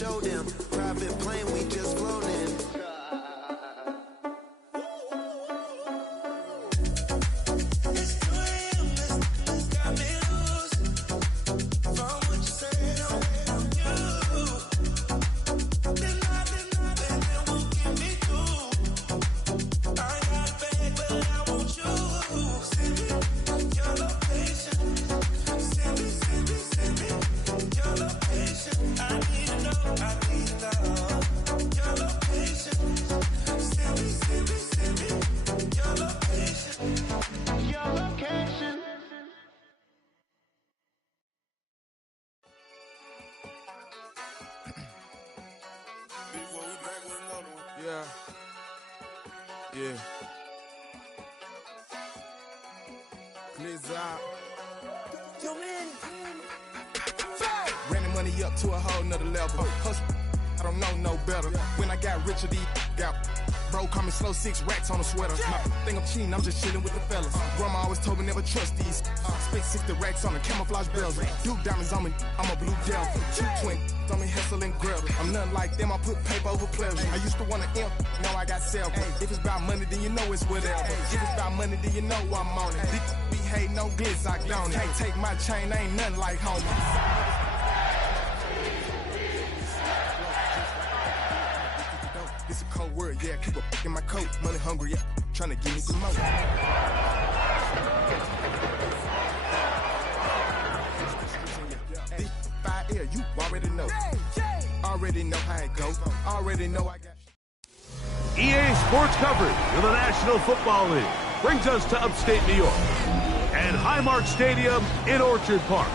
show them. Private plane, we just flown in. Yeah. Clears out. Yo, man. Ran the money up to a whole nother level. Hustle, I don't know no better. When I got richer, these got bro call me slow, 6 racks on a sweater. My think I'm cheating, I'm just chilling with the fellas. Grandma always told me never trust these. Spent 60 racks on the camouflage bells. Duke diamonds on me, I'm a blue devil. 220 on me, hustle and grub. I'm nothing like them, I put paper over pleasure. I used to want to imp, now I got self. If it's about money, then you know it's whatever. If it's about money, then you know I'm on it. These behave no glitz, I don't. Can't take my chain, ain't nothing like homie. It's a cold word, yeah. Keep a in my coat. Money hungry, yeah. Trying to give me some more. This fire air, you already know. Already know how it goes. Already know I got. EA Sports coverage of the National Football League brings us to upstate New York and Highmark Stadium in Orchard Park.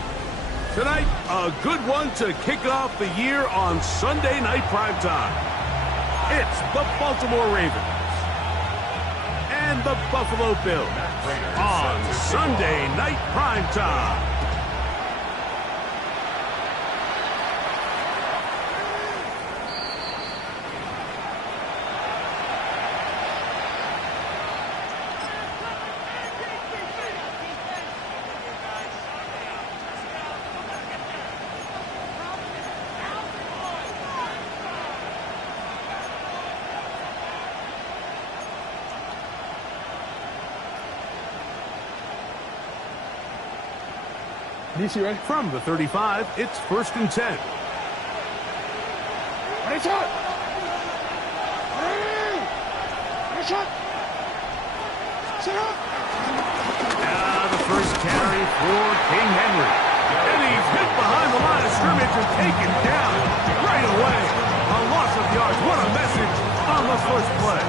Tonight, a good one to kick off the year on Sunday night primetime. It's the Baltimore Ravens and the Buffalo Bills on Sunday night primetime. DC ready? From the 35, it's 1st and 10. Ready, shot! Ready, shot! Set up! Now the first carry for King Henry. And he's hit behind the line of scrimmage and taken down right away. A loss of yards. What a message on the first play.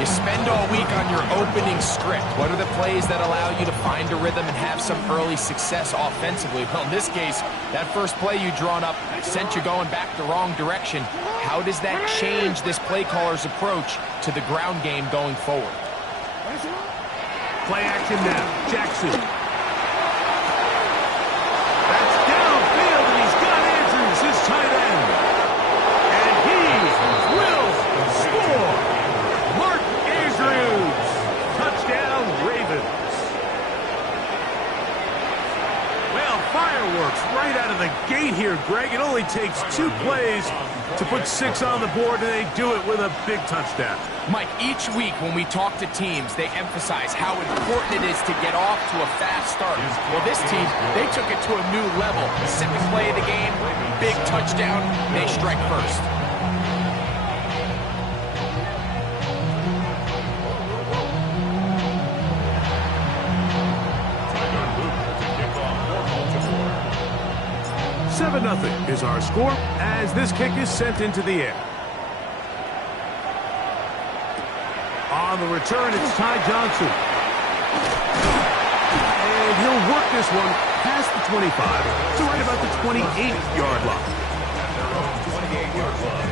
You spend all week on your opening script. What are the plays that allow you to find a rhythm and have some early success offensively? Well, in this case, that first play you drawn up sent you going back the wrong direction. How does that change this play caller's approach to the ground game going forward? Play action now. Jackson. That's downfield, and he's got Andrews, his tight end. And he will score. Mark Andrews. Touchdown, Ravens. Well, fireworks right out of the gate here, Greg. It only takes 2 plays to put 6 on the board, and they do it with a big touchdown. Mike, each week when we talk to teams, they emphasize how important it is to get off to a fast start. Well, this team, they took it to a new level. Second play of the game, big touchdown, they strike first. $7-0 is our score as this kick is sent into the air. On the return, it's Ty Johnson. And he'll work this one past the 25 to right about the 28-yard line. 28-yard line.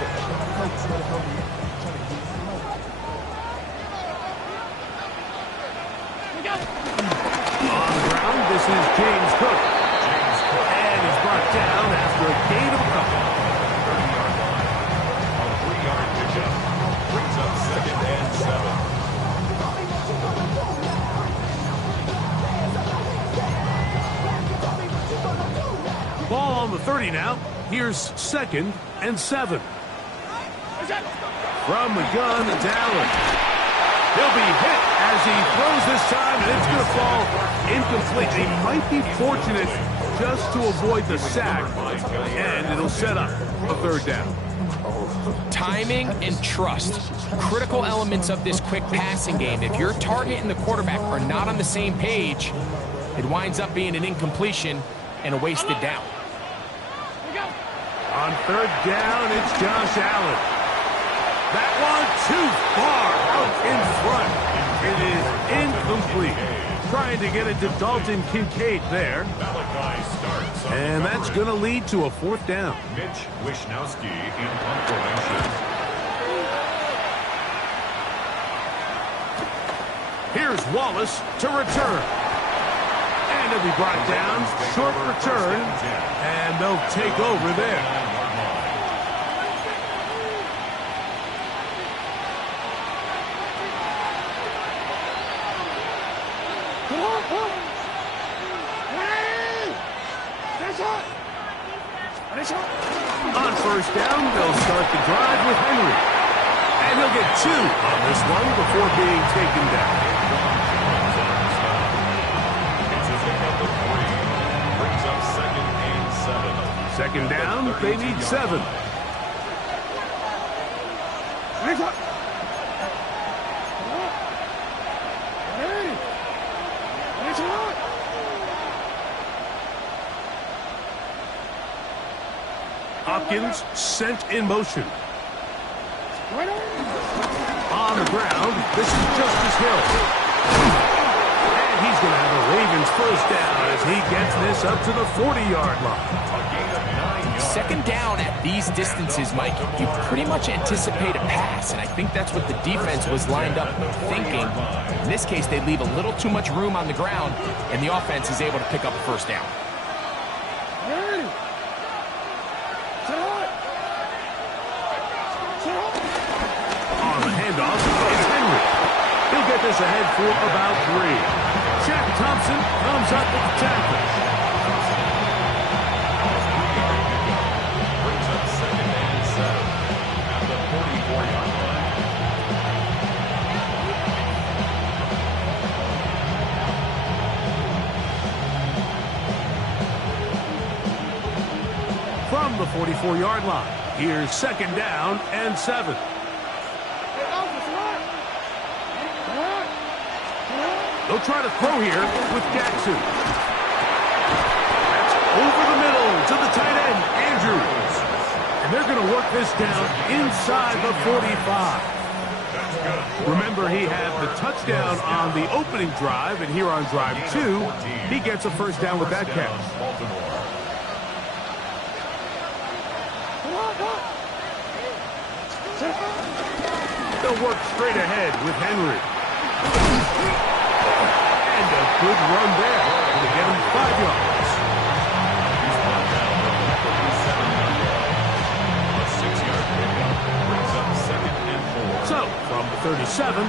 On the ground, this is James Cook. And he's brought down after a gain of a couple. 30-yard line. A 3-yard pickup. Brings up 2nd and 7. Ball on the 30 now. Here's 2nd and 7. From the gun, it's Allen. He'll be hit as he throws this time, and it's going to fall incomplete. He might be fortunate just to avoid the sack, and it'll set up a 3rd down. Timing and trust, critical elements of this quick passing game. If your target and the quarterback are not on the same page, it winds up being an incompletion and a wasted down. On 3rd down, it's Josh Allen. That one too far out in front. It is incomplete. Trying to get it to Dalton Kincaid there. And that's going to lead to a 4th down. Mitch Wishnowsky in punt formation. Here's Wallace to return. And he'll be brought down. Short return. And they'll take over there. On 1st down, they'll start the drive with Henry. And he'll get 2 on this one before being taken down. Brings up 2nd and 7. 2nd down, they need 7. Hopkins sent in motion. On the ground, this is Justice Hill. And he's going to have a Ravens 1st down as he gets this up to the 40-yard line. 2nd down at these distances, Mike, you pretty much anticipate a pass, and I think that's what the defense was lined up thinking. In this case, they leave a little too much room on the ground, and the offense is able to pick up a 1st down. On the handoff, it's Henry. He'll get this ahead for about 3. Shaq Thompson comes up with the tackle. Brings up 2nd and 7 at the 44-yard line. From the 44-yard line, here's 2nd down and 7. They'll try to throw here with Jackson. That's over the middle to the tight end, Andrews. And they're going to work this down inside the 45. Remember, he had the touchdown on the opening drive, and here on drive 2, he gets a 1st down with that catch. They'll work straight ahead with Henry. And a good run there to get him 5 yards. A 6-yard pickup brings up 2nd and 4. So, from the 37,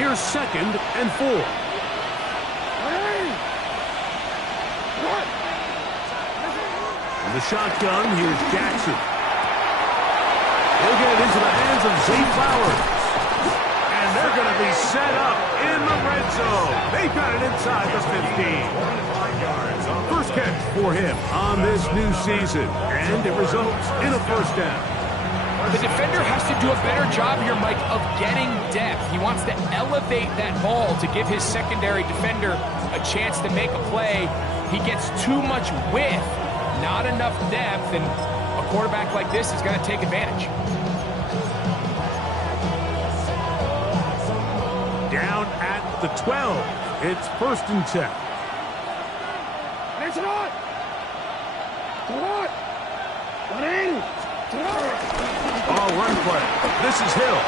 here's 2nd and 4. In the shotgun, here's Jackson. He'll get it into the hands of Zay Flowers. And they're going to be set up in the red zone. They've got it inside the 15. First catch for him on this new season. And it results in a 1st down. The defender has to do a better job here, Mike, of getting depth. He wants to elevate that ball to give his secondary defender a chance to make a play. He gets too much width, not enough depth, and a quarterback like this is going to take advantage. Down at the 12. It's 1st and 10. Ball run play. This is Hill.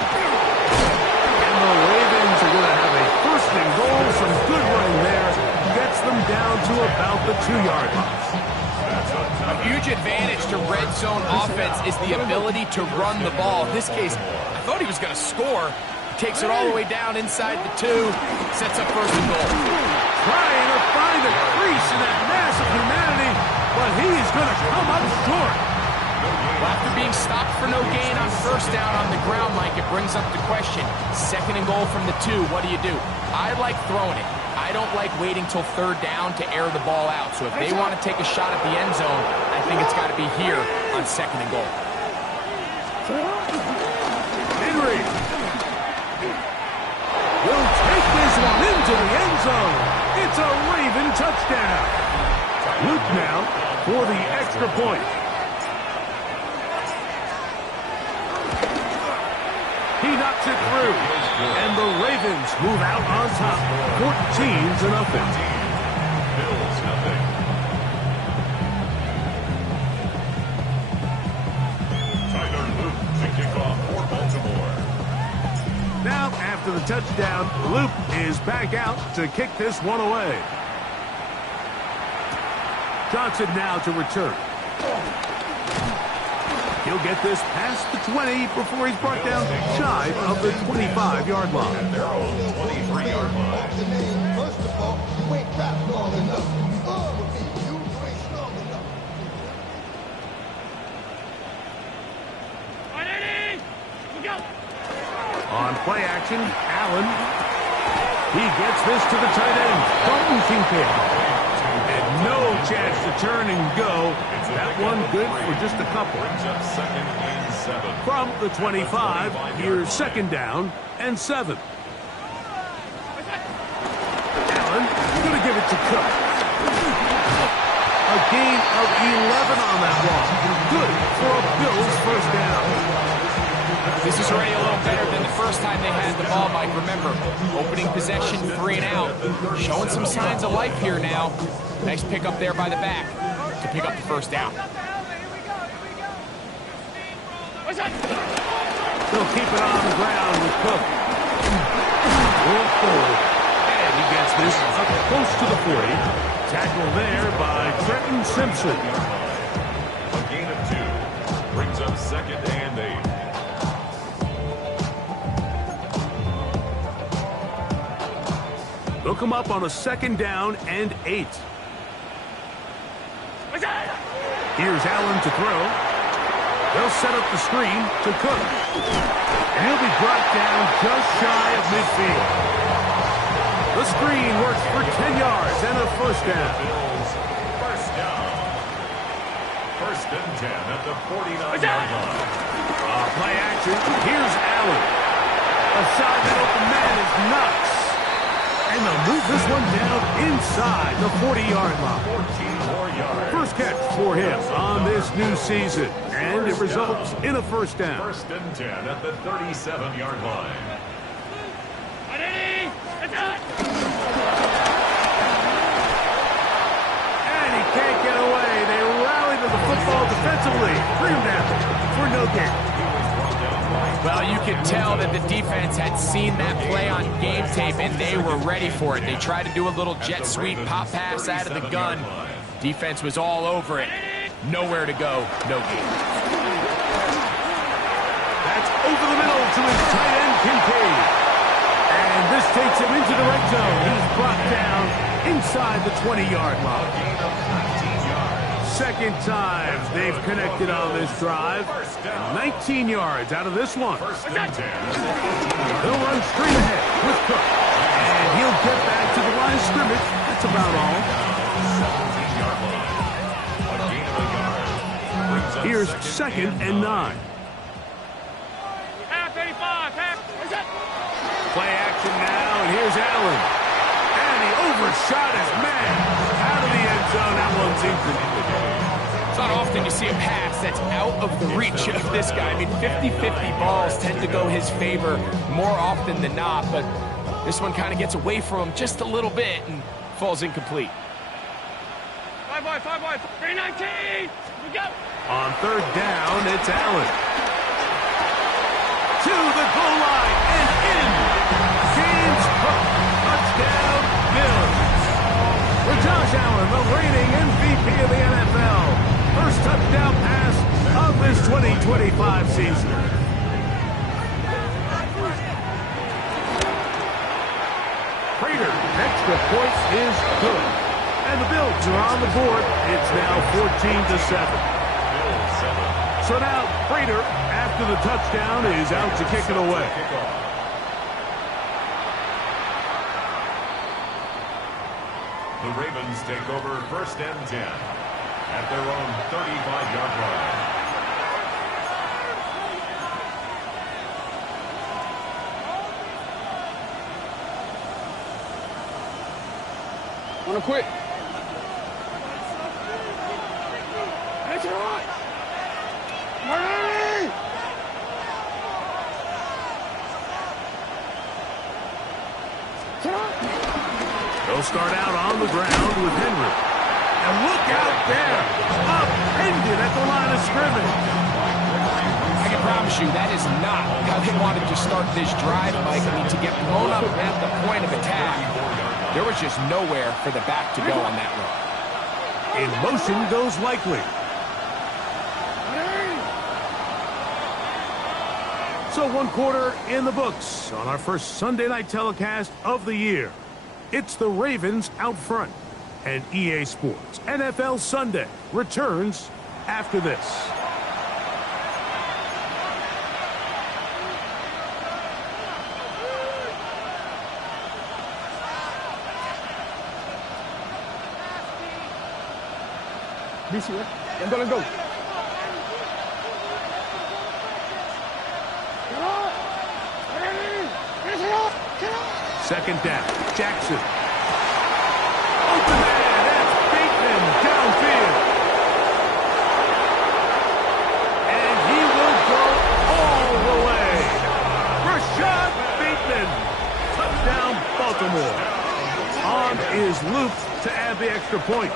And the Ravens are going to have a 1st and goal. Some good running there. Gets them down to about the 2-yard line. A huge advantage to red zone offense is the ability to run the ball. In this case, I thought he was going to score. Takes it all the way down inside the 2. Sets up 1st and goal. Trying to find a crease in that mass of humanity, but he's going to come up short. being stopped for no gain on first down on the ground, Mike, it brings up the question. 2nd and goal from the 2, what do? I like throwing it. I don't like waiting till 3rd down to air the ball out. So if they want to take a shot at the end zone, I think it's got to be here on 2nd and goal. Henry will take this one into the end zone. It's a Raven touchdown. Luke now for the extra point. He knocks it through, and the Ravens move out on top, 14-0. Bills nothing. Tyler Luke to kick off for Baltimore. Now, after the touchdown, Luke is back out to kick this one away. Johnson now to return. He'll get this past the 20 before he's brought down shy of the 25-yard line. At their own 23-yard line. First of all, you ain't got long enough. You ain't strong enough. On play action, Allen. He gets this to the tight end, Dalton Kincaid. And no chance to turn and go. That one good for just a couple. Brings up 2nd and 7. From the 25, here's 2nd down and 7. Allen going to give it to Cook. A gain of 11 on that walk. Good for a Bills first down. This is already a little better than the first time they had the ball, Mike. Remember, opening possession, 3 and out. Showing some signs of life here now. Nice pick up there by the back to pick up the first down. They'll keep it on the ground with Cook. And he gets this up close to the 40. Tackle there by Trenton Simpson. A gain of 2. Brings up 2nd and 8. They'll come up on a 2nd down and 8. Here's Allen to throw. They'll set up the screen to Cook. And he'll be brought down just shy of midfield. The screen works for 10 yards and a first down. Bills first down. 1st and 10 at the 49-yard line. Play action. Here's Allen. A shot that open man is Knox. And they'll move this one down inside the 40-yard line. 14 more yards. First catch for him on this new season. And it results in a first down. 1st and 10 at the 37-yard line. And he can't get away. They rally to the football defensively. Bring him down for no gain. Well, you could tell that the defense had seen that play on game tape, and they were ready for it. They tried to do a little jet sweep pop pass out of the gun. Defense was all over it. Nowhere to go, no gain. That's over the middle to his tight end, Kincaid. And this takes him into the red zone. He's brought down inside the 20-yard line. Second time they've connected on this drive. 19 yards out of this one. First and 10. They'll run straight ahead with Cook. And he'll get back to the line of scrimmage. That's about all. 17-yard line. A gain of a yard. Brings up Here's 2nd 2nd and 9. Play action now, and here's Allen. And he overshot his man. Out of the end zone, that one's incomplete. It's not often you see a pass that's out of the reach of this guy. I mean, 50-50 balls tend to go his favor more often than not, but this one kind of gets away from him just a little bit and falls incomplete. 319. We go. On 3rd down, it's Allen. To the goal line and in. James Cook. Touchdown, Bills. For Josh Allen, the reigning MVP of the NFL. First touchdown pass of this 2025 season. Prater, extra point is good. And the Bills are on the board. It's now 14-7. Bills 7. So So now, Prater, after the touchdown, is out to kick it away. The Ravens take over 1st and 10 at their own 35-yard line. Wanna quit? That's it right. Marty! They'll start out on the ground with Henry. And look out there! Upended at the line of scrimmage. I can promise you that is not how they wanted to start this drive, Mike. I mean, to get blown up at the point of attack, there was just nowhere for the back to go on that run. In motion goes Likely. So 1 quarter in the books on our first Sunday night telecast of the year. It's the Ravens out front. And EA Sports NFL Sunday returns after this. BC, let's go. Second down, Jackson. Open man, that's Bateman downfield. And he will go all the way. Rashad Bateman. Touchdown, Baltimore. On is Luke to add the extra point.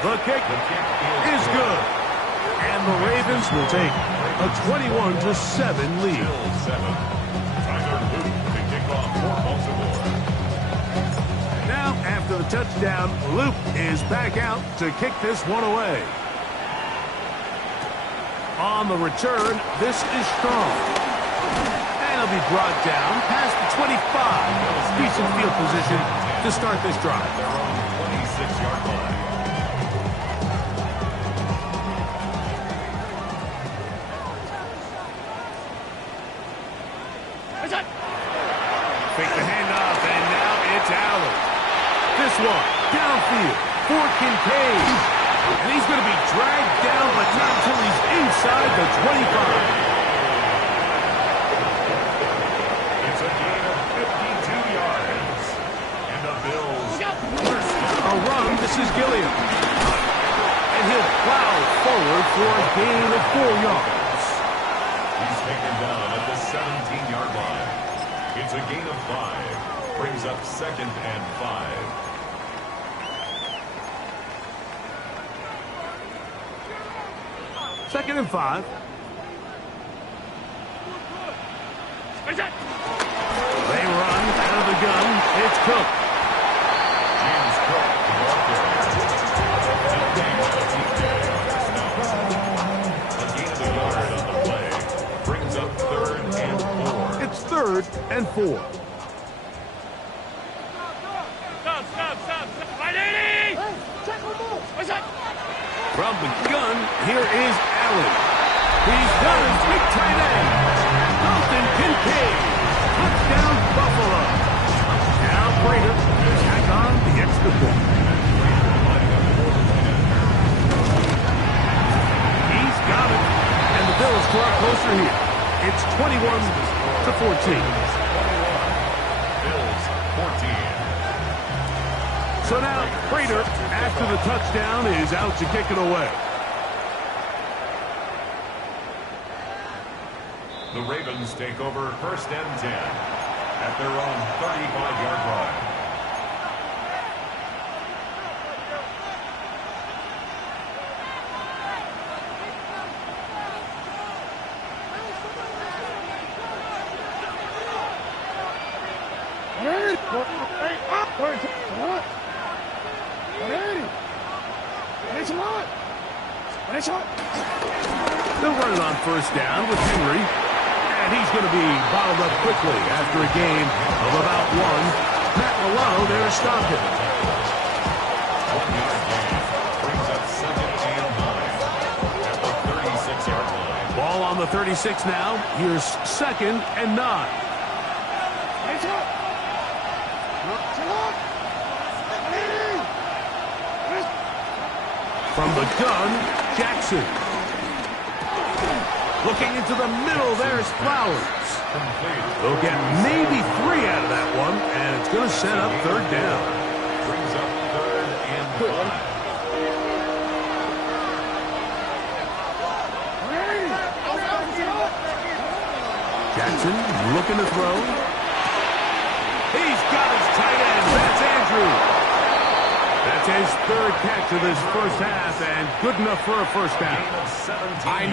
The kick is good. And the Ravens will take a 21-7 lead. Now, after the touchdown, Luke is back out to kick this one away. On the return, this is strong. And he'll be brought down past the 25. Decent field position to start this drive. Their own 26-yard line. Fake the handoff, and now it's Allen. This one, downfield, for Kincaid. And he's going to be dragged down, but not until he's inside the 25. It's a gain of 52 yards. And the Bills. A run, this is Gilliam. And he'll plow forward for a gain of 4 yards. He's taken down at the 17-yard line. It's a gain of 5. Brings up 2nd and 5. Second and 5. They run out of the gun. It's Cook. James Cook. A gain of a yard on the play. Brings up 3rd and 4. It's 3rd and 4. Stop. Ready? From the gun, here is Allen. He's got his big tight end. Dalton Kincaid. Touchdown, Buffalo. Now Prater tack on the extra point. He's got it. And the Bills draw closer here. It's 21-14. Bills 14. So now, Prater, after the touchdown, is out to kick it away. The Ravens take over 1st and 10 at their own 35-yard line. They'll run it on 1st down with Henry. And he's going to be bottled up quickly after a game of about 1. Matt Milano there to stop him. 1-yard gain brings up 2nd and 9 at the 36-yard line. Ball on the 36 now. Here's 2nd and 9. From the gun, Jackson. Looking into the middle, there's Flowers. They'll get maybe 3 out of that one, and it's going to set up 3rd down. Brings up 3rd and 5. Jackson looking to throw. He's got his tight end. That's Andrew. That's his 3rd catch of this first half, and good enough for a first down. I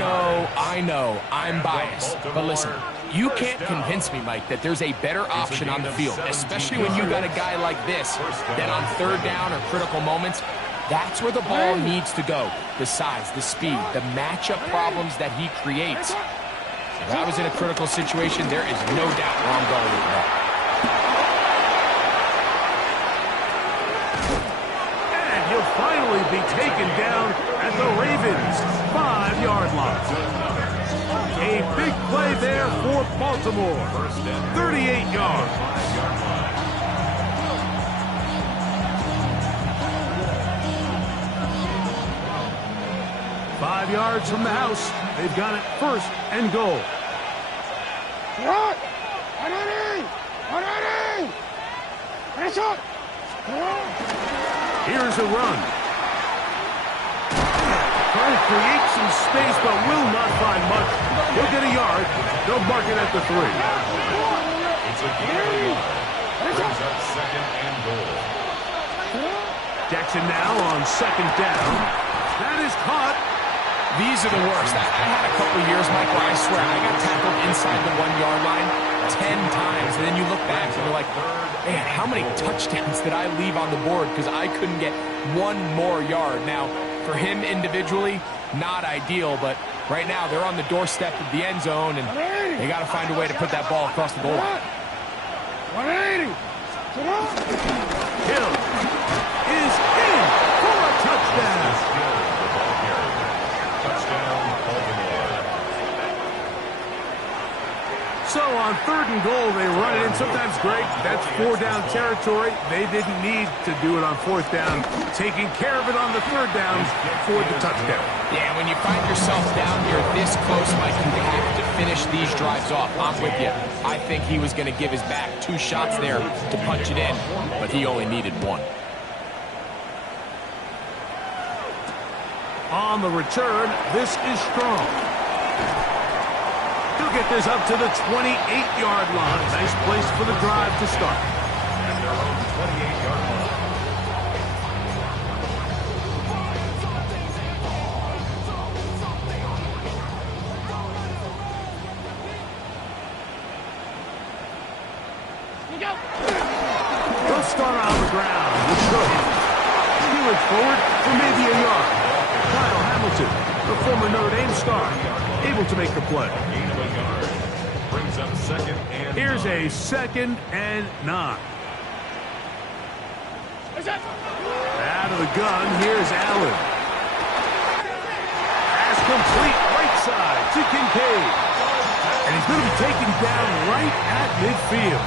know, I'm biased. But listen, you can't convince me, Mike, that there's a better option on the field, especially when you got a guy like this, that on 3rd down or critical moments, that's where the ball needs to go. The size, the speed, the matchup problems that he creates. If I was in a critical situation, there is no doubt where I'm going with the ball. And he'll finally be taken down at the Ravens' 5-yard line. A big play there for Baltimore. 38 yards. 5 yards from the house. They've got it 1st and goal. Here's a run. Trying to create some space, but will not find much. He'll get a yard. They'll mark it at the 3. It's a gain of 1. Brings up 2nd and goal. Jackson now on 2nd down. That is caught. These are the worst. I had a couple years, Mike, where I swear I got tackled inside the 1-yard line 10 times. And then you look back and you're like, man, how many touchdowns did I leave on the board because I couldn't get 1 more yard? Now, for him individually, not ideal, but right now they're on the doorstep of the end zone, and they got to find a way to put that ball across the goal line. 180. Hill is in for a touchdown. So on 3rd and goal, they run it in. Sometimes, Greg, that's 4-down territory. They didn't need to do it on 4th down. Taking care of it on the 3rd down for the touchdown. Yeah, when you find yourself down here this close, Mike, you have to finish these drives off. I'm with you. I think he was going to give his back 2 shots there to punch it in, but he only needed 1. On the return, this is strong. He'll get this up to the 28-yard line. Nice place for the drive to start. At their own 28-yard line. He'll start on the ground. Stealing forward for maybe a yard. Kyle Hamilton, the former Notre Dame star, able to make the play. Gain of a yard. Brings up 2nd and 9. Here's a 2nd and 9. Out of the gun, here's Allen. Pass complete right side to Kincaid. And he's going to be taken down right at midfield.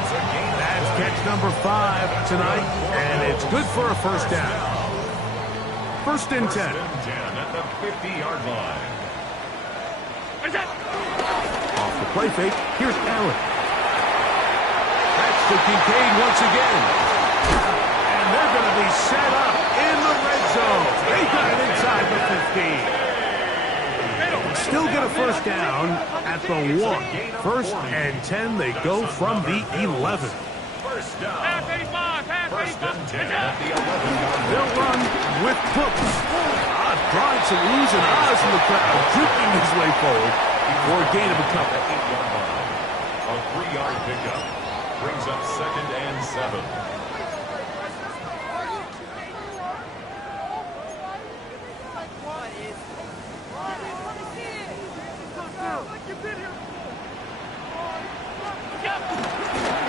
It's a gain. That's catch number 5 tonight, and it's good for a first down. 1st and 10. 1st and 10 at the 50-yard line. Off the play fake, here's Allen. That's to Kincaid once again. And they're going to be set up in the red zone. They got it inside the 15. Still get a first down at the 1. 1st and 10, they go from the 11. First down. 1st and 10 at the 11-yard line. They'll run with Brooks. Drawing some oohs and ahs from the crowd, juking his way forward for a gain of a couple. 8-yard line. A 3-yard pickup. Brings up 2nd and 7.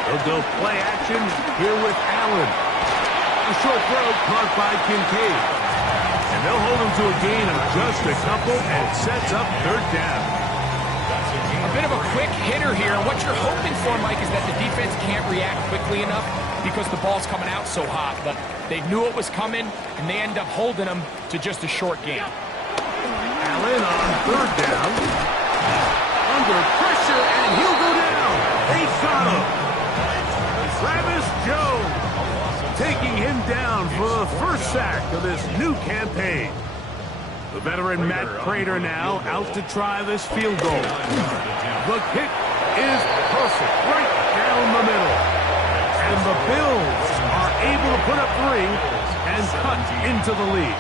They'll go play action here with Allen. A short throw caught by Kincaid. And And they'll hold him to a gain of just a couple and sets up third down. A bit of a quick hitter here. And what you're hoping for, Mike, is that the defense can't react quickly enough because the ball's coming out so hot. But they knew it was coming, and they end up holding them to just a short gain. Allen on third down. Under pressure, and he'll go down. They got him. Travis Jones taking him down for the first sack of this new campaign. The veteran Matt Prater now out to try this field goal. The kick is perfect, right down the middle. And the Bills are able to put up 3 and cut into the lead.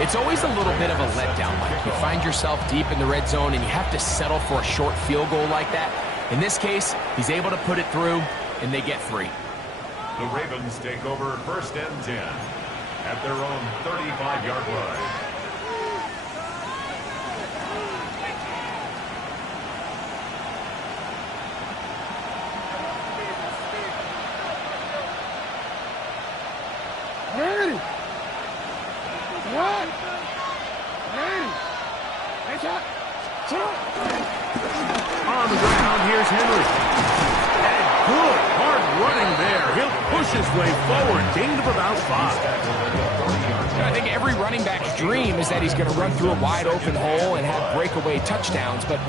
It's always a little bit of a letdown, Mike. You find yourself deep in the red zone, and you have to settle for a short field goal like that. In this case, he's able to put it through, and they get 3. The Ravens take over 1st and 10 at their own 35-yard line. Ready. What? Ready. Hey, shot. On the ground, here's Henry. And good, hard running there. He'll push his way forward. Gain of about 5. I think every running back's dream is that he's going to run through a wide open hole and have breakaway touchdowns, but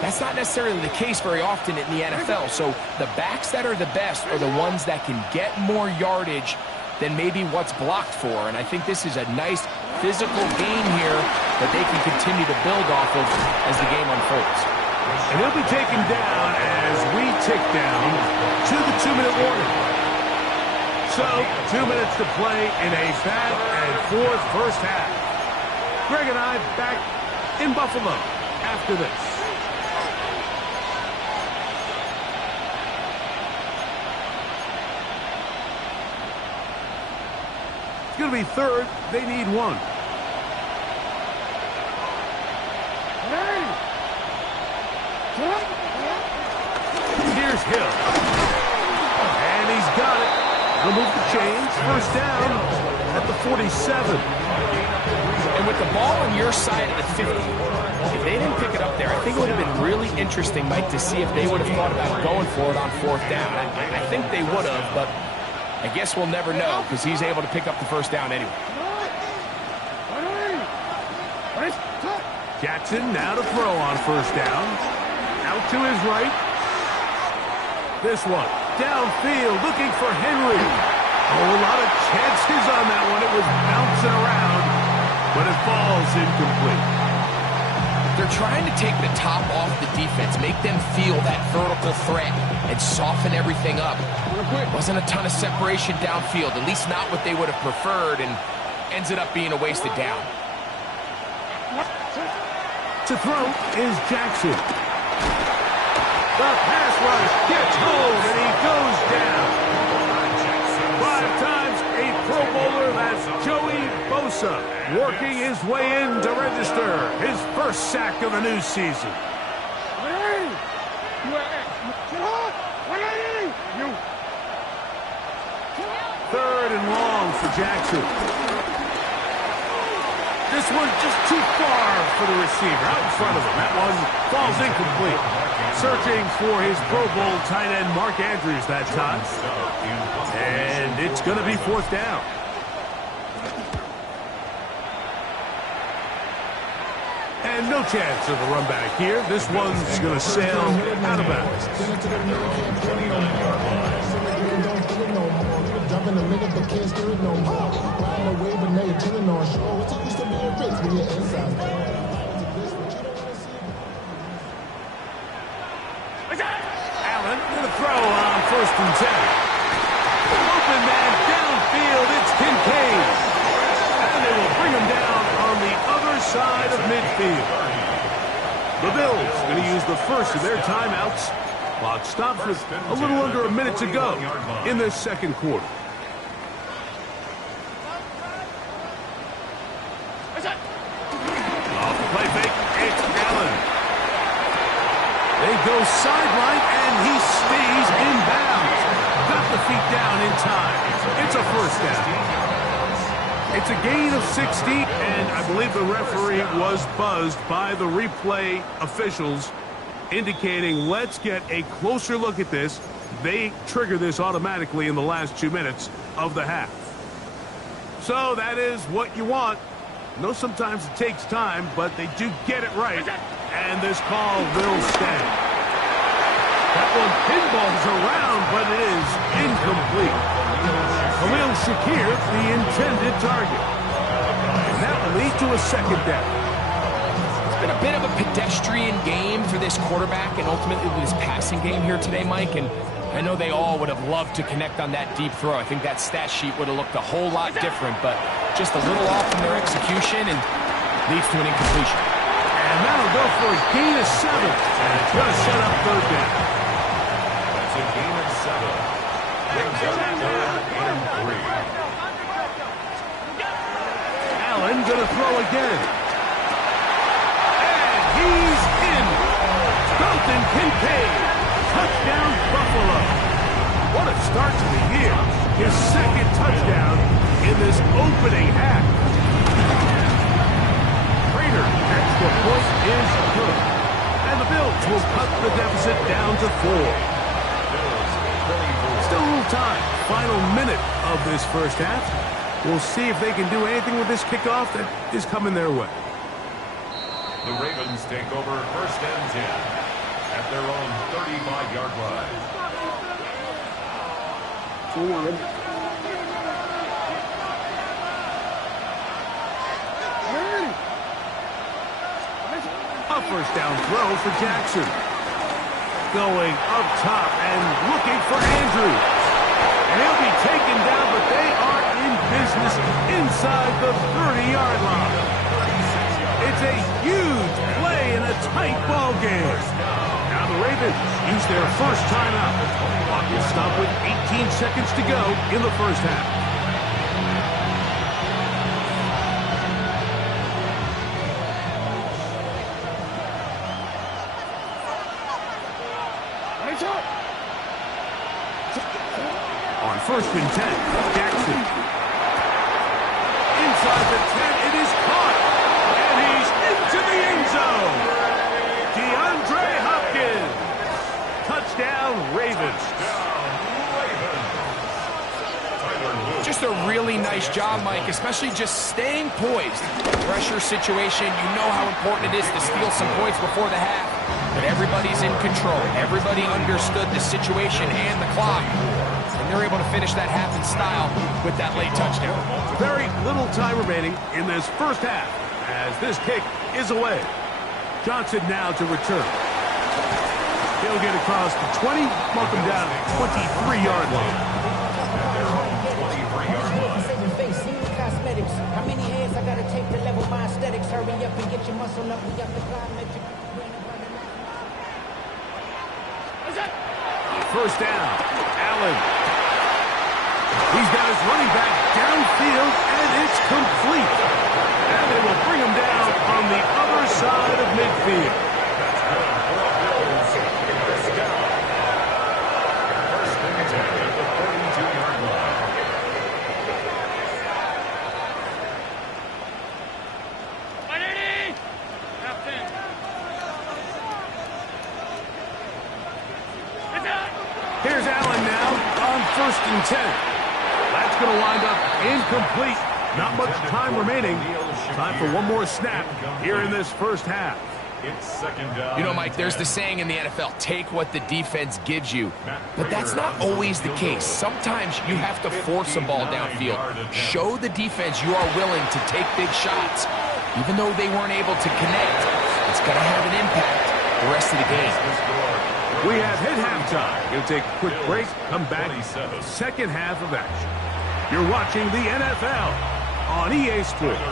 that's not necessarily the case very often in the NFL. So the backs that are the best are the ones that can get more yardage than maybe what's blocked for. And I think this is a nice physical gain here that they can continue to build off of as the game unfolds. And he'll be taken down as we tick down to the 2-minute warning. So, 2 minutes to play in a back and forth first half. Greg and I back in Buffalo after this. It's going to be third. They need 1. Here's Hill. And he's got it. He'll move the chains. First down at the 47. And with the ball on your side of the 50, if they didn't pick it up there, I think it would have been really interesting, Mike, to see if they would have thought about going for it on 4th down. I think they would have, but I guess we'll never know because he's able to pick up the first down anyway. Jackson now to throw on first down. Out to his right. This one downfield looking for Henry. Oh, a lot of chances on that one. It was bouncing around, but it falls incomplete. They're trying to take the top off the defense, make them feel that vertical threat, and soften everything up. Wasn't a ton of separation downfield, at least not what they would have preferred, and ends it up being a wasted down. To throw is Jackson. The pass rush gets home, and he goes down. 5 times a Pro Bowler, that's Joey Bosa, working his way in to register his first sack of the new season. Third and long for Jackson. This one's just too far for the receiver. Out in front of him. That one falls incomplete. Searching for his Pro Bowl tight end, Mark Andrews, that time. And it's going to be 4th down. And no chance of a run back here. This one's going to sail out of bounds. Jumping a minute, but can't steer it no more. Riding away, but now you're chilling on shore. It's used to being rich when you're inside. Allen to the throw on 1st and 10. Open man downfield, it's Kincaid. And they will bring him down on the other side of midfield. The Bills going to use the first of their timeouts. Clock stops with a little under a minute to go in this second quarter. Off the play fake, it's Allen. They go sideline, and he stays in bounds. Got the feet down in time. It's a first down. It's a gain of 60, and I believe the referee was buzzed by the replay officials, indicating let's get a closer look at this. They trigger this automatically in the last 2 minutes of the half. So that is what you want. I know sometimes it takes time, but they do get it right, and this call will stand. That one pinballs around, but it is incomplete. Khalil Shakir, the intended target. And that will lead to a second down. It's been a bit of a pedestrian game for this quarterback and ultimately this passing game here today, Mike. And I know they all would have loved to connect on that deep throw. I think that stat sheet would have looked a whole lot different, but just a little off in their execution and leads to an incompletion. And that'll go for a gain of 7. And it's going to set up third down. That's a gain of 7. Brings up 3rd and 3. Allen going to throw again. And he's in. Dalton Kincaid. Touchdown, Buffalo. What a start to the year. His second touchdown in this opening half. Prater, extra point is good. And the Bills will cut the deficit down to 4. Still a little time. Final minute of this first half. We'll see if they can do anything with this kickoff that is coming their way. The Ravens take over 1st and 10 at their own 35-yard line. A first down throw for Jackson. Going up top and looking for Andrews. And he'll be taken down, but they are in business inside the 30-yard line. It's a huge play in a tight ball game. Now the Ravens use their first timeout. Clock will stop with 18 seconds to go in the first half. On 1st and 10, Jackson. Inside the 10, it is caught. And he's into the end zone. DeAndre Hopkins. Touchdown, Ravens. Just a really nice job, Mike, especially just staying poised. Pressure situation, you know how important it is to steal some points before the half. But everybody's in control. Everybody understood the situation and the clock. And they're able to finish that half in style with that late touchdown. Very little time remaining in this first half as this kick is away. Johnson now to return. He'll get across the 20, mark him down at 23-yard line. How many hands I gotta take to level my aesthetics? Hurry up and get your muscle up. We got the biometric. First down, Allen. He's got his running back downfield, and it's complete. And they will bring him down on the other side of midfield. First and 10 at the 32-yard line. Here's Allen now on 1st and 10. That's going to wind up incomplete. Not much time remaining. Time for one more snap here in this first half. It's 2nd down. You know, Mike, there's the saying in the NFL, take what the defense gives you. But that's not always the case. Sometimes you have to force a ball downfield. Show the defense you are willing to take big shots. Even though they weren't able to connect, it's going to have an impact the rest of the game. We have hit halftime. Going to take a quick break. Come back. Second half of action. You're watching the NFL on EA Sports.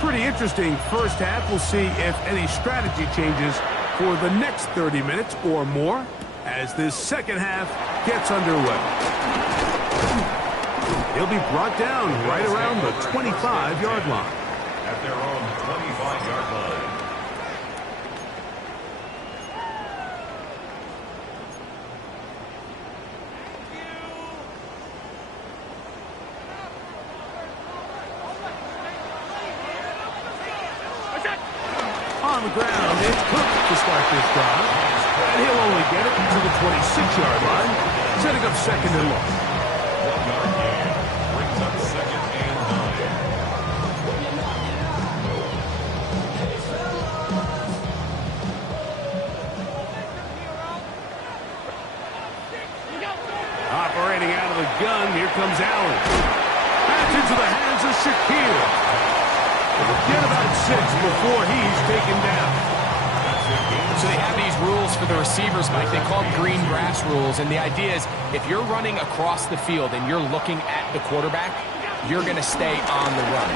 Pretty interesting first half. We'll see if any strategy changes for the next 30 minutes or more as this second half gets underway. He'll be brought down right around the 25-yard line. At their own 25-yard line. On the ground, it's Cook to start this drive. And he'll only get it to the 26-yard line, setting up second and long. 1 yard gain brings up second and 9. Operating out of the gun, here comes Allen. Back into the hands of Shakir. Get about 6 before he's taken down. So they have these rules for the receivers, Mike. They call them green grass rules. And the idea is if you're running across the field and you're looking at the quarterback, you're going to stay on the run.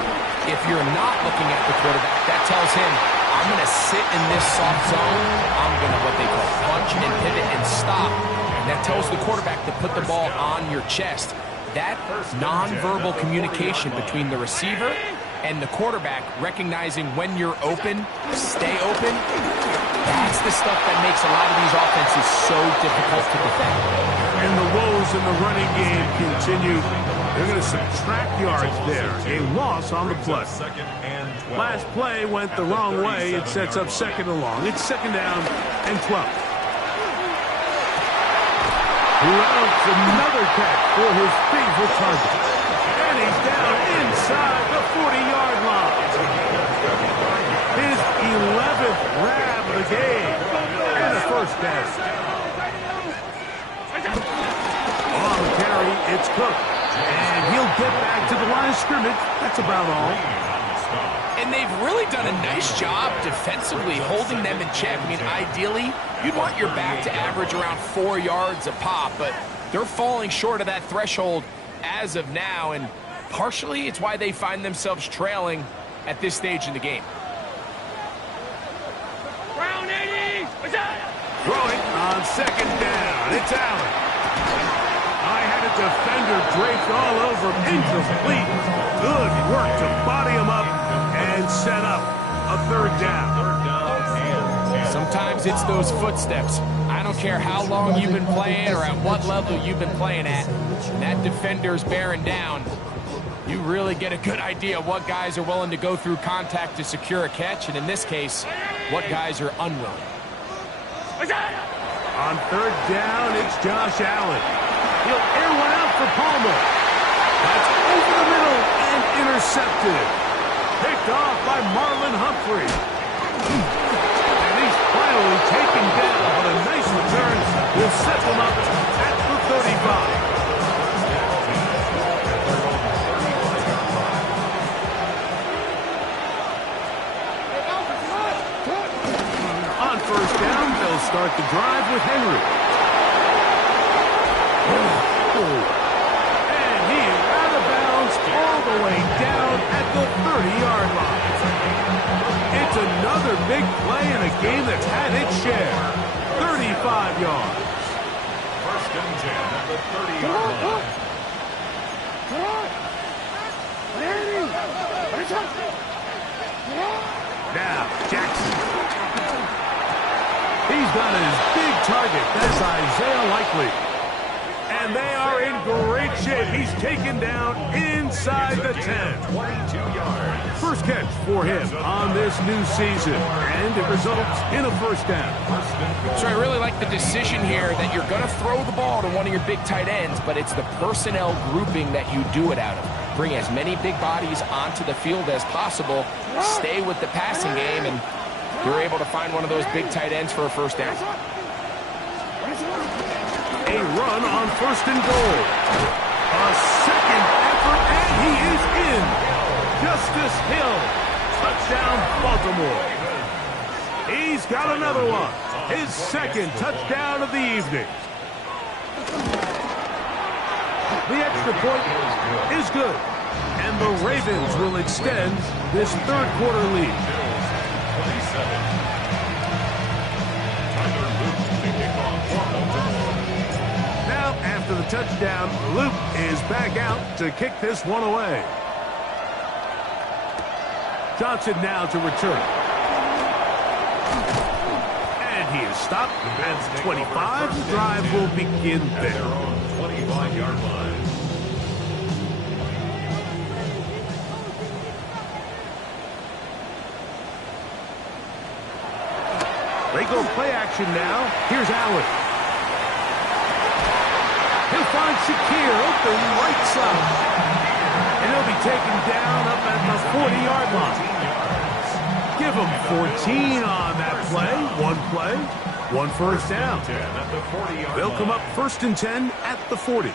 If you're not looking at the quarterback, that tells him, I'm going to sit in this soft zone. I'm going to what they call punch and pivot and stop. And that tells the quarterback to put the ball on your chest. That nonverbal communication between the receiver and the quarterback, recognizing when you're open, stay open, that's the stuff that makes a lot of these offenses so difficult to defend. And the woes in the running game continue. They're going to subtract yards there. A loss on the play. Last play went the wrong way. It sets up second and long. It's second down and 12. Routes another catch for his favorite target. And he's down inside the 40-yard line. His 11th grab of the game. And a first down. On the carry, it's Cook. And he'll get back to the line of scrimmage. That's about all. And they've really done a nice job defensively holding them in check. I mean, ideally, you'd want your back to average around 4 yards a pop, but they're falling short of that threshold as of now, and partially it's why they find themselves trailing at this stage in the game. Throwing on second down. It's Allen. I had a defender draped all over him. Incomplete. Good work to body him up and set up a third down. Sometimes it's those footsteps. I don't care how long you've been playing or at what level you've been playing at. When that defender's bearing down, you really get a good idea of what guys are willing to go through contact to secure a catch, and in this case, what guys are unwilling. On third down, it's Josh Allen. He'll air one out for Palmer. That's over the middle and intercepted. Picked off by Marlon Humphrey. And he's finally taken down, but a nice return will set them up at the 35. On first down, they'll start the drive with Henry. And he is out of bounds all the way down at the 30-yard line. It's another big play in a game that's had its share. 35 yards. First and 10 at the 30-yard line. Now, Jackson. He's got his big target. That's Isaiah Likely. And they are in great shape. He's taken down inside the 10. 22 yards. First catch for him on this new season. And it results in a first down. So I really like the decision here that you're going to throw the ball to one of your big tight ends, but it's the personnel grouping that you do it out of. Bring as many big bodies onto the field as possible. Stay with the passing game, and you're able to find one of those big tight ends for a first down. A run on first and goal. A second effort, and he is in. Justice Hill. Touchdown, Baltimore. He's got another one. His second touchdown of the evening. The extra point is good. And the Ravens will extend this third quarter lead. 27. Now, after the touchdown, Luke is back out to kick this one away. Johnson now to return. And he is stopped at 25. The drive will begin there. 25-yard line. They go play action now. Here's Allen. He'll find Shakir open right side. And he'll be taken down up at the 40-yard line. Give him 14 on that play. One first down. They'll come up 1st and 10 at the 40.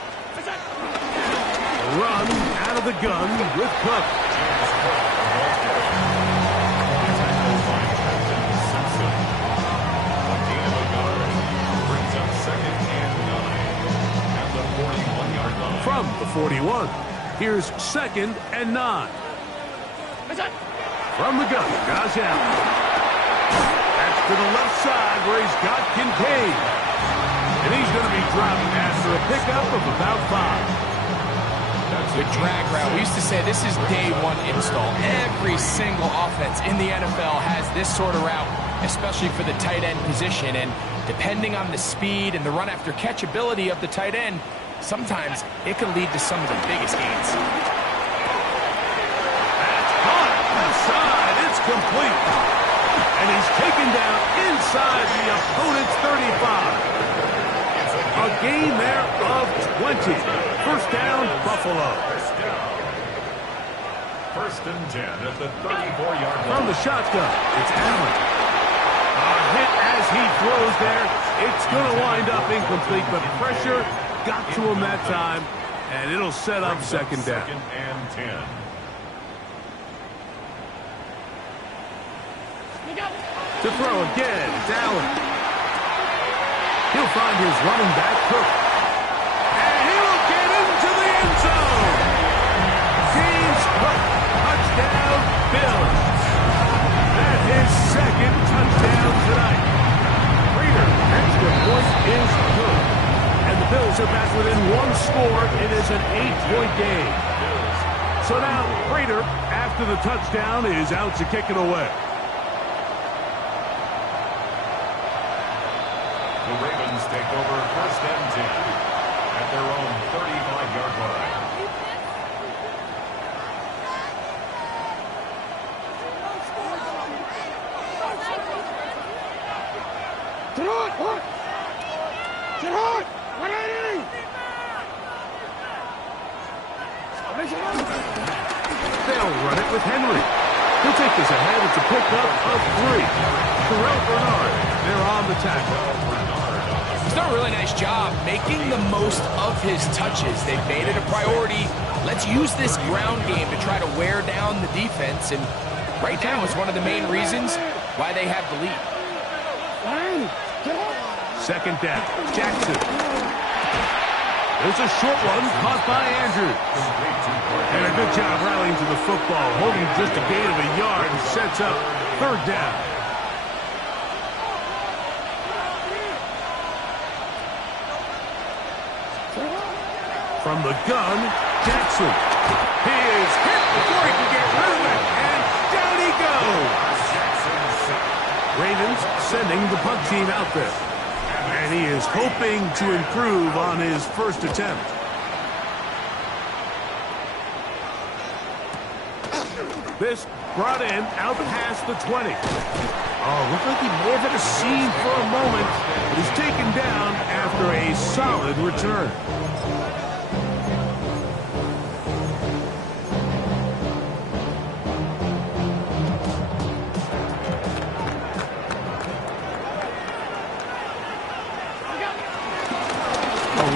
Run out of the gun with Cook. From the 41, here's 2nd and 9. From the gun, Josh Allen. That's to the left side where he's got Kincaid. And he's going to be dropped after a pickup of about 5. Good drag route. We used to say this is day one install. Every single offense in the NFL has this sort of route, especially for the tight end position. And depending on the speed and the run after catch ability of the tight end, sometimes it can lead to some of the biggest gains. That's caught. Left side. It's complete. And he's taken down inside the opponent's 35. A gain there of 20. First down, Buffalo. First and 10 at the 34-yard line. From the shotgun, it's Allen. A hit as he throws there. It's going to wind up incomplete, but pressure got to him that time, and it'll set up 2nd down. 2nd and 10. To throw again, it's Allen. He'll find his running back, Cook. And he'll get into the end zone. James Cook, touchdown, Bills. That's his 2nd touchdown tonight. Prater, extra point is good. And the Bills are back within 1 score. It is an 8-point game. So now, Prater, after the touchdown, is out to kick it away. The Ravens take over 1st and 10 at their own 35-yard line. They'll run it with Henry. He'll take this ahead. It's a pickup of 3. Terrell Bernard, they're on the tackle. He's done a really nice job making the most of his touches. They've made it a priority. Let's use this ground game to try to wear down the defense. And right now is one of the main reasons why they have the lead. 2nd down, Jackson. There's a short one caught by Andrews. And a good job rallying to the football, holding just a gain of a yard and sets up 3rd down. From the gun, Jackson. He is hit before he can get rid of it, and down he goes. Ravens sending the punt team out there. And he is hoping to improve on his first attempt. This brought in out past the 20. Oh, looked like he may have had a seam for a moment, but he's taken down after a solid return.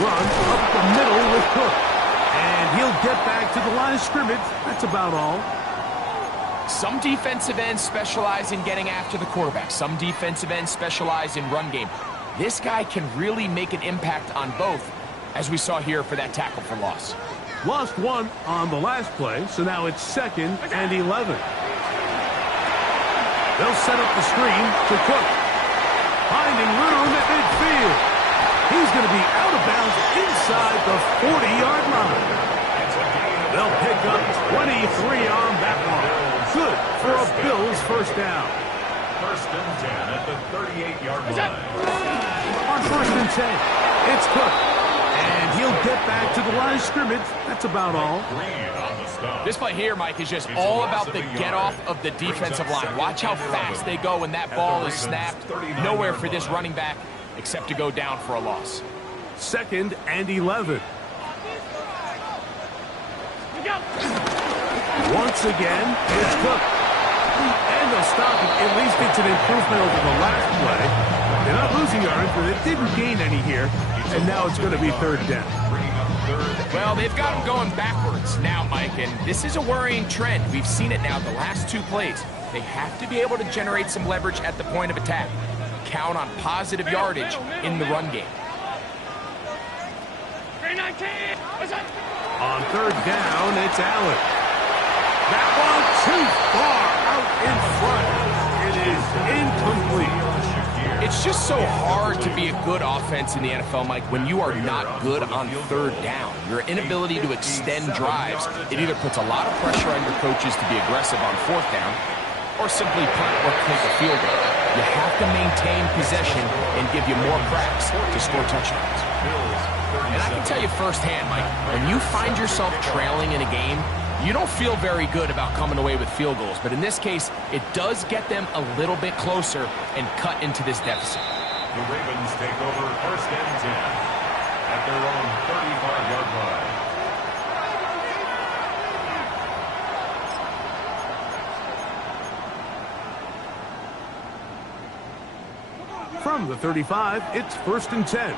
Run up the middle with Cook. And he'll get back to the line of scrimmage. That's about all. Some defensive ends specialize in getting after the quarterback. Some defensive ends specialize in run game. This guy can really make an impact on both, as we saw here for that tackle for loss. Lost 1 on the last play, so now it's 2nd and 11. They'll set up the screen to Cook. Finding room at midfield. He's going to be out of bounds inside the 40-yard line. They'll pick up 23 on that one. Good for a Bills first down. 1st and 10 at the 38-yard line. On 1st and 10, it's Cook. And he'll get back to the line of scrimmage. That's about all. This play here, Mike, is just all about the get-off of the defensive line. Watch how fast they go when that ball is snapped. Nowhere for this running back except to go down for a loss. 2nd and 11. Once again, it's Cook. And they'll stop it. At least it's an improvement over the last play. They're not losing yards, but it didn't gain any here. And now it's going to be 3rd down. Well, they've got them going backwards now, Mike, and this is a worrying trend. We've seen it now the last 2 plays. They have to be able to generate some leverage at the point of attack. Count on positive yardage in the run game. On 3rd down, it's Allen. That one too far out in front. It is incomplete. It's just so hard to be a good offense in the NFL, Mike, when you are not good on 3rd down. Your inability to extend drives, it either puts a lot of pressure on your coaches to be aggressive on 4th down or simply punt or kick a field goal. You have to maintain possession and give you more cracks to score touchdowns. And I can tell you firsthand, Mike, when you find yourself trailing in a game, you don't feel very good about coming away with field goals. But in this case, it does get them a little bit closer and cut into this deficit. The Ravens take over 1st and 10 at their own 35-yard line. From the 35, it's 1st and 10.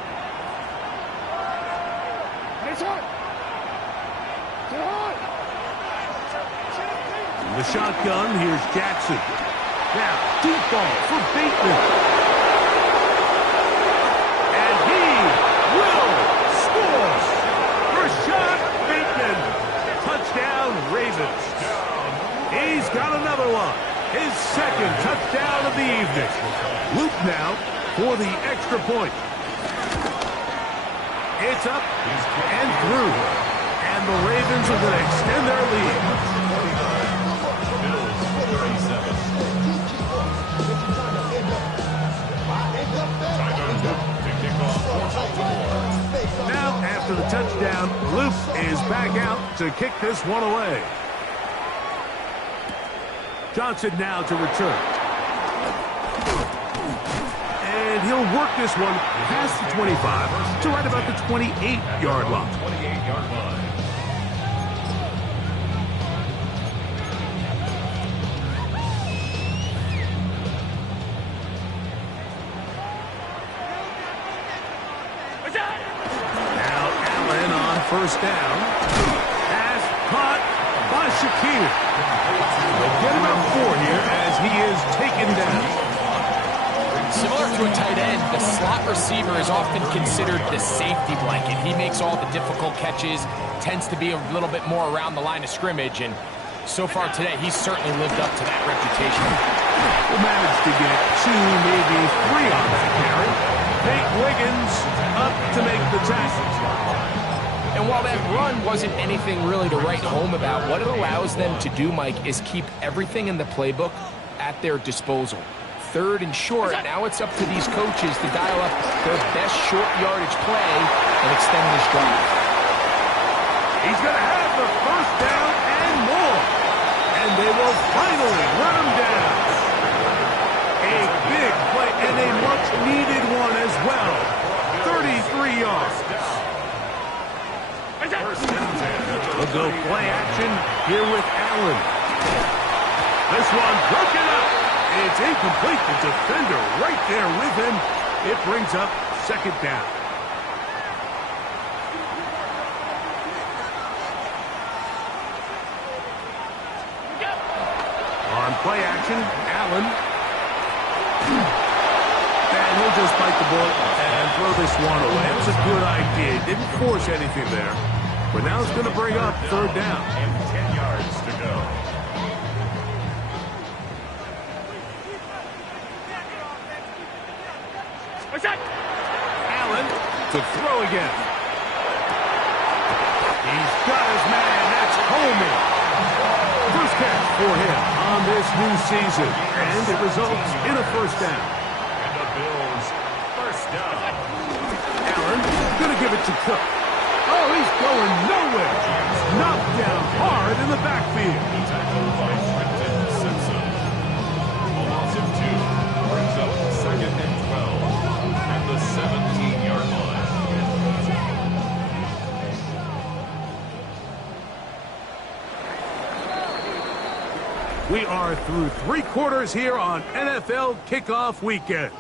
In the shotgun, here's Jackson. Now, deep ball for Bateman. And he will score. Rashad Bateman. Touchdown, Ravens. He's got another one. His 2nd touchdown of the evening. Luke now for the extra point. It's up and through. And the Ravens are going to extend their lead. Now, after the touchdown, Luke is back out to kick this one away. Johnson now to return. And he'll work this one past the 25 to right about the 28-yard line. 28-yard line. Now Allen on 1st down. Pass caught by Shakir. They'll get him up 4 here as he is taken down. Similar to a tight end, the slot receiver is often considered the safety blanket. He makes all the difficult catches, tends to be a little bit more around the line of scrimmage, and so far today, he's certainly lived up to that reputation. Will manage to get 2, maybe 3 on that carry. Nate Wiggins up to make the tackle. And while that run wasn't anything really to write home about, what it allows them to do, Mike, is keep everything in the playbook at their disposal. 3rd and short, now it's up to these coaches to dial up their best short yardage play and extend this drive. He's going to have the 1st down and more. And they will finally run him down. A big play and a much-needed one as well. 33 yards. We'll go play action here with Allen. This one broken up. It's incomplete. The defender right there with him. It brings up 2nd down. On play action, Allen. And he'll just bite the bullet and throw this one away. It was a good idea. Didn't force anything there. But now it's going to bring up 3rd down. And 10 yards to go. Allen to throw again. He's got his man. That's Coleman. First catch for him on this new season. And it results in a 1st down. And the Bills' 1st down. Allen Gonna give it to Cook. Oh, he's going nowhere. Knocked down hard in the backfield. Tackled by Trenton Simpson. A loss of 2 brings up 2nd and 12 at the 17-yard line. We are through 3 quarters here on NFL Kickoff Weekend.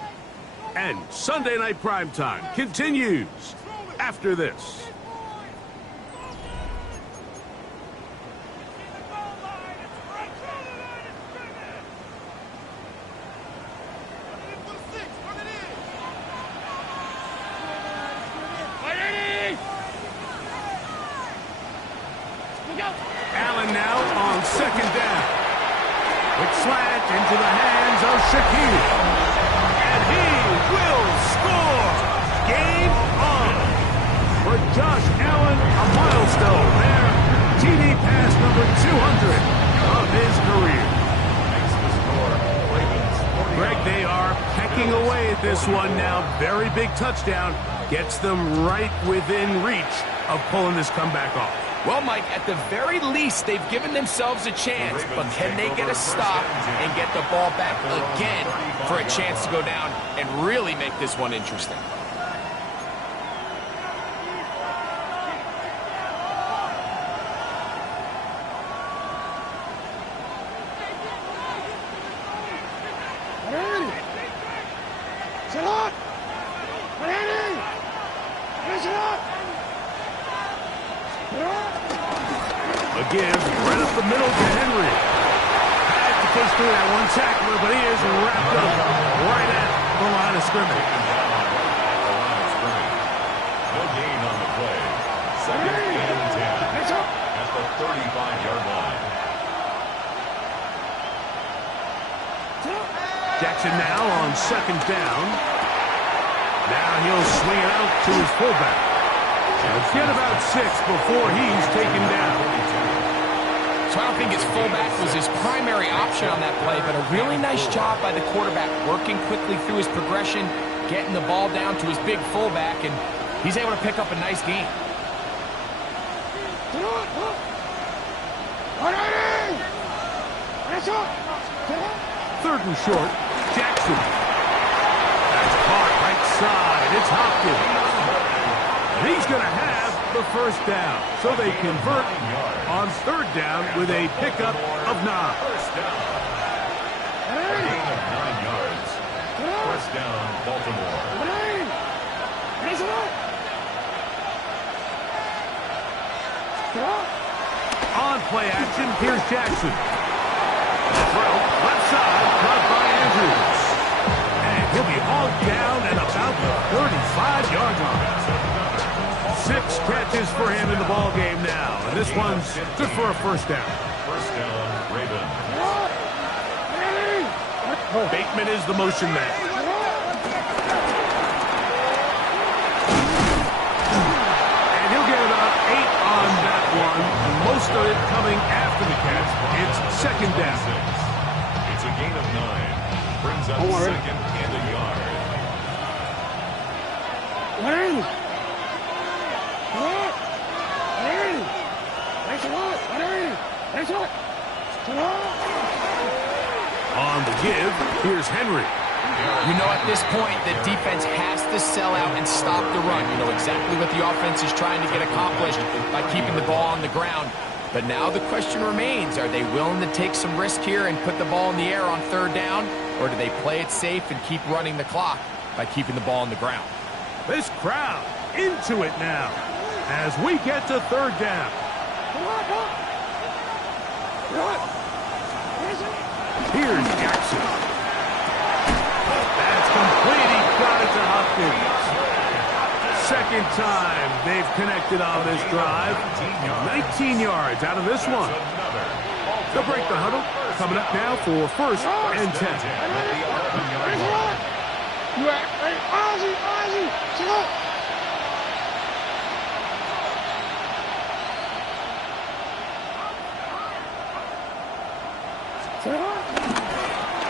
And Sunday Night Primetime continues after this. Allen now on 2nd down. With slant into the hands of Shaquille. And he will score. Game on. For Josh Allen, a milestone there. TD pass number 200 of his career. Makes the score. Ravens 40. Greg, they are pecking away at this one now. Very big touchdown. Gets them right within reach of pulling this comeback off. Well, Mike, at the very least, they've given themselves a chance, but can they get a stop and get the ball back again for a chance to go down and really make this one interesting? A give right up the middle to Henry. Had to push through that one tackler, but he is wrapped up right at the line of scrimmage. No gain on the play. 2nd and 10 at the 35-yard line. Jackson now on 2nd down. Now he'll swing it out to his fullback. He'll get about 6 before he's taken down. So I don't think his fullback was his primary option on that play, but a really nice job by the quarterback working quickly through his progression, getting the ball down to his big fullback, and he's able to pick up a nice gain. Third and short, Jackson. That's caught right side. It's Hopkins. And he's going to have the first down. So they convert on 3rd down with a pickup of 9. First down. A gain of 9 yards. First down, Baltimore. On play action, here's Jackson. Throw, left side, caught by Andrews. And he'll be hauled down at about the 35-yard line. 6 catches for him in the ball game now. And this one's good for a first down. First down, Ravens. Bateman is the motion man. And he'll get about 8 on that one. Most of it coming after the catch. It's 2nd down. It's a gain of 9. Brings up 2nd and a yard. On the give, here's Henry. You know, at this point, the defense has to sell out and stop the run. You know exactly what the offense is trying to get accomplished by keeping the ball on the ground. But now the question remains, are they willing to take some risk here and put the ball in the air on 3rd down? Or do they play it safe and keep running the clock by keeping the ball on the ground? This crowd into it now as we get to 3rd down. Here's Jackson. That's complete. He got it to Hopkins. 2nd time they've connected on this drive. 19 yards out of this one. They'll break the huddle. Coming up now for 1st and 10.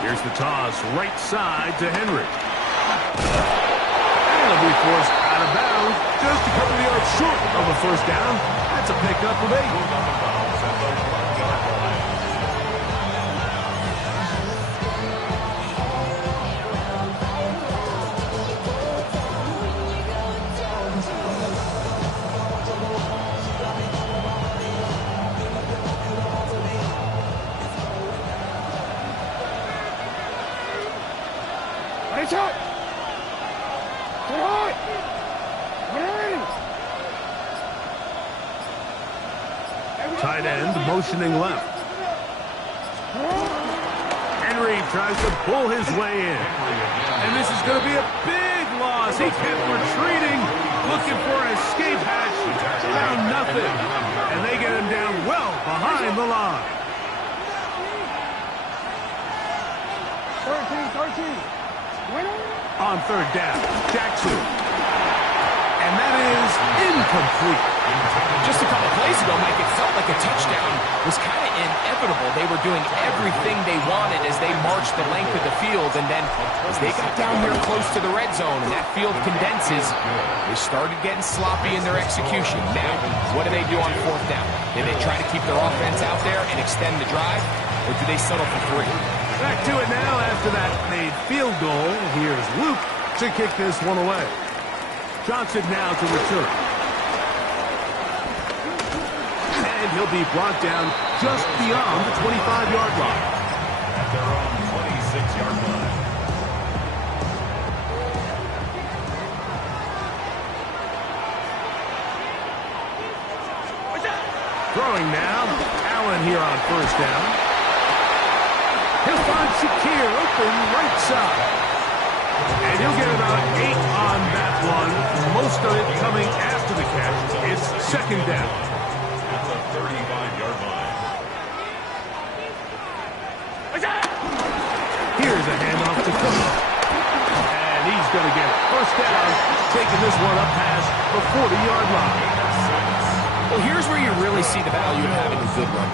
Here's the toss right side to Henry. He'll be forced out of bounds just a couple of yards short of a first down. That's a pickup of 8. Tight end motioning left. Henry tries to pull his way in. And this is going to be a big loss. He kept retreating, looking for an escape hatch. Found nothing. And they get him down well behind the line. 13. On third down, Jackson. And that is incomplete. Just a couple plays ago, Mike, it felt like a touchdown was kind of inevitable. They were doing everything they wanted as they marched the length of the field, and then as they got down here close to the red zone and that field condenses, they started getting sloppy in their execution. Now, what do they do on fourth down? Do they try to keep their offense out there and extend the drive, or do they settle for 3? Back to it now after that made field goal. Here's Luke to kick this one away. Johnson now to return. And he'll be brought down just beyond the 25-yard line. At their own 26-yard line. Throwing now. Allen here on first down. He'll find Shakir open right side. And he'll get about 8 on that one. Most of it coming after the catch. It's second down. At the 35-yard line. Here's a handoff to Cook. And he's going to get first down, taking this one up past the 40-yard line. Well, here's where you really see the value of having a good run.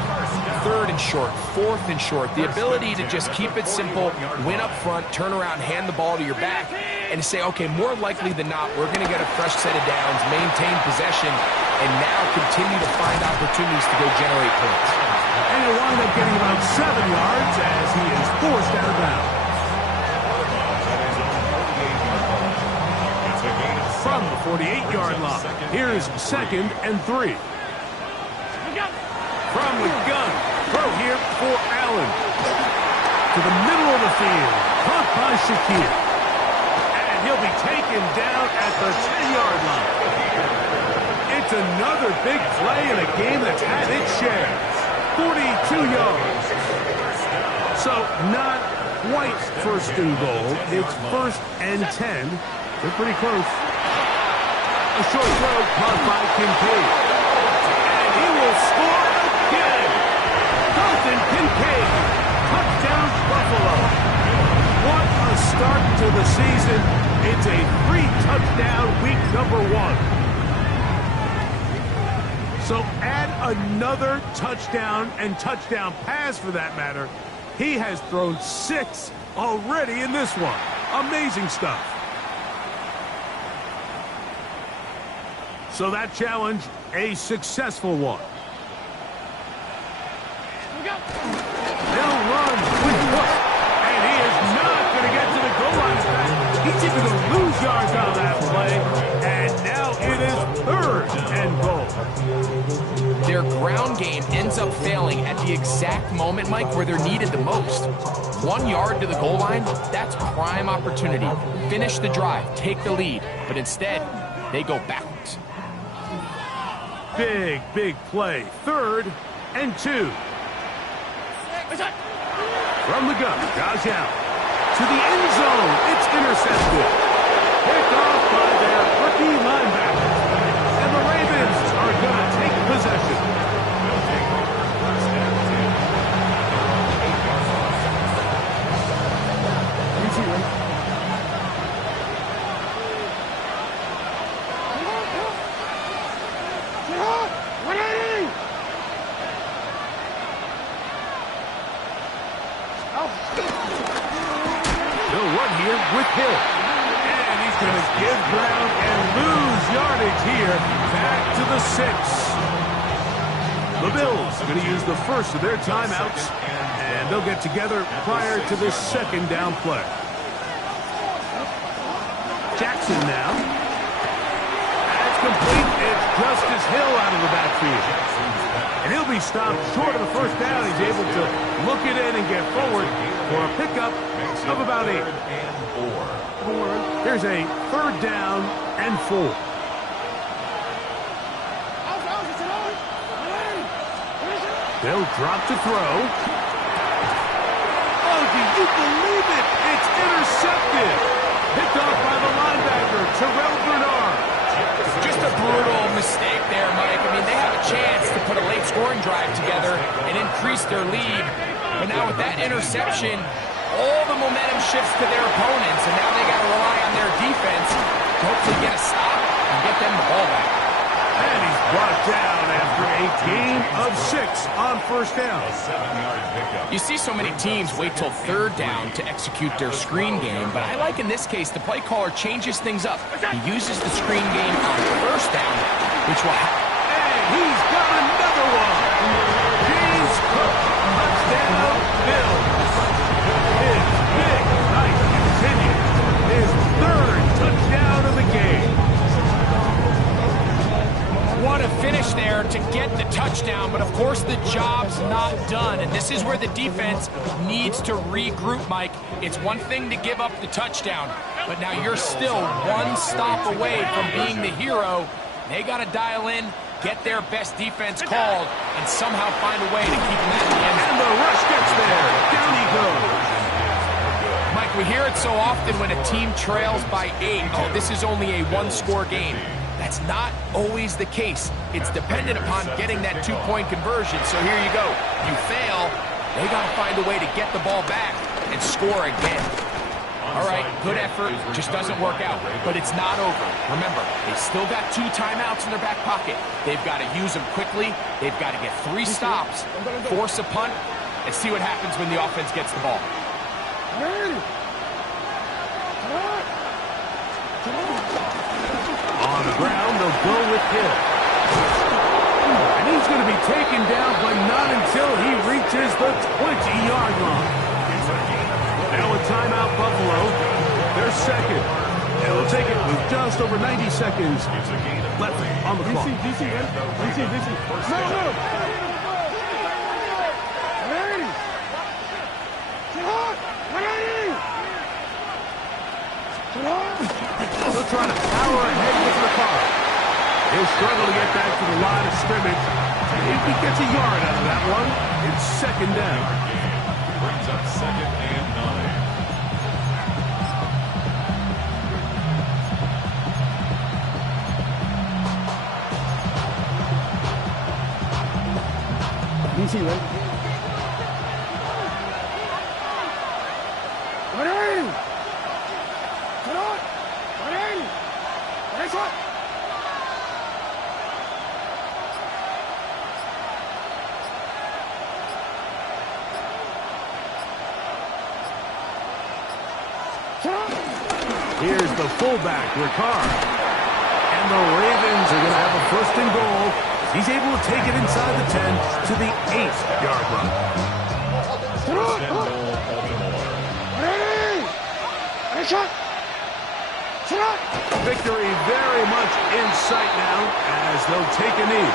Third and short, fourth and short, the ability to just keep it simple, win up front, turn around, hand the ball to your back, and say, okay, more likely than not, we're going to get a fresh set of downs, maintain possession, and now continue to find opportunities to go generate points. And he'll wind up getting about 7 yards as he is forced out of bounds. From the 48-yard line, here's second and 3. From the gun, throw here for Allen. To the middle of the field, caught by Shakir. And he'll be taken down at the 10-yard line. It's another big play in a game that's had its share. 42 yards. So not quite first and goal. It's first and 10. They're pretty close. A short throw caught by Kincaid. And he will score again. Dalton Kincaid. Touchdown Buffalo. What a start to the season. It's a 3-touchdown week number 1. So add another touchdown and touchdown pass for that matter. He has thrown 6 already in this one. Amazing stuff. So that challenge, a successful one. They'll run with what? And he is not going to get to the goal line. He's even going to lose yards on that play. And now it is third and goal. Their ground game ends up failing at the exact moment, Mike, where they're needed the most. 1 yard to the goal line, that's prime opportunity. Finish the drive, take the lead. But instead, they go backwards. Big, big play. Third and 2. From the gun, Josh Allen. To the end zone, it's intercepted. Picked off by their rookie linebacker. And the Ravens are going to take possession. They'll run here with Hill. And And he's going to give ground and lose yardage here. Back to the 6. The Bills are going to use the first of their timeouts, and they'll get together prior to this second down play. Jackson now. That's complete. It's Justice Hill out of the backfield. And he'll be stopped short of the first down. He's able to look it in and get forward for a pickup of about 8. There's a 3rd down and 4. They'll drop to throw. Oh, do you believe it? It's intercepted. Picked off by the linebacker, Terrell Bernard. Just a brutal mistake there, Mike. I mean, they have a chance to put a late scoring drive together and increase their lead. But now with that interception, all the momentum shifts to their opponents, and now they got to rely on their defense to hopefully get a stop and get them the ball back. And he's brought down after a gain of 6 on first down. A 7-yard pickup. You see so many teams wait till 3rd down to execute their screen game, but I like in this case the play caller changes things up. He uses the screen game on 1st down, which will happen. And he's got another one. James Cook, touchdown, Bills. His big night continues. His 3rd touchdown of the game. What a finish there to get the touchdown, but of course the job's not done, and this is where the defense needs to regroup, Mike. It's one thing to give up the touchdown, but now you're still one stop away from being the hero. They got to dial in, get their best defense called, and somehow find a way to keep them in the end zone. And the rush gets there. Down he goes. Mike, we hear it so often when a team trails by 8. Oh, this is only a 1-score game. That's not always the case. It's dependent upon getting that 2-point conversion. So here you go. You fail, they got to find a way to get the ball back and score again. All right, good effort, just doesn't work out. But it's not over. Remember, they still got 2 timeouts in their back pocket. They've got to use them quickly. They've got to get 3 stops, force a punt, and see what happens when the offense gets the ball. On the ground, they'll go with Hill. And he's going to be taken down, but not until he reaches the 20-yard line. Now a timeout, Buffalo. They're second. And they'll take it with just over 90 seconds left on the clock. DC. No. They'll try to power ahead with the car. He'll struggle to get back to the line of scrimmage. If he gets a yard out of that one, it's 2nd down. Brings up 2nd and 9. DC, right? Here's the fullback, Ricard. And the Ravens are going to have a 1st and goal. He's able to take it inside the 10 to the 8-yard line. Victory very much in sight now as they'll take a knee.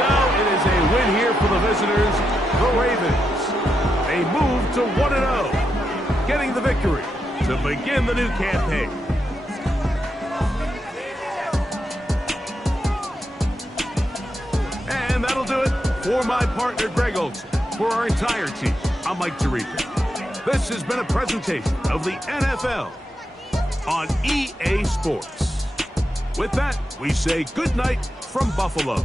So it is a win here for the visitors, the Ravens. They move to 1-0, getting the victory to begin the new campaign. And that'll do it for my partner, Greg Olson. For our entire team, I'm Mike Tirica. This has been a presentation of the NFL on EA Sports. With that, we say good night from Buffalo.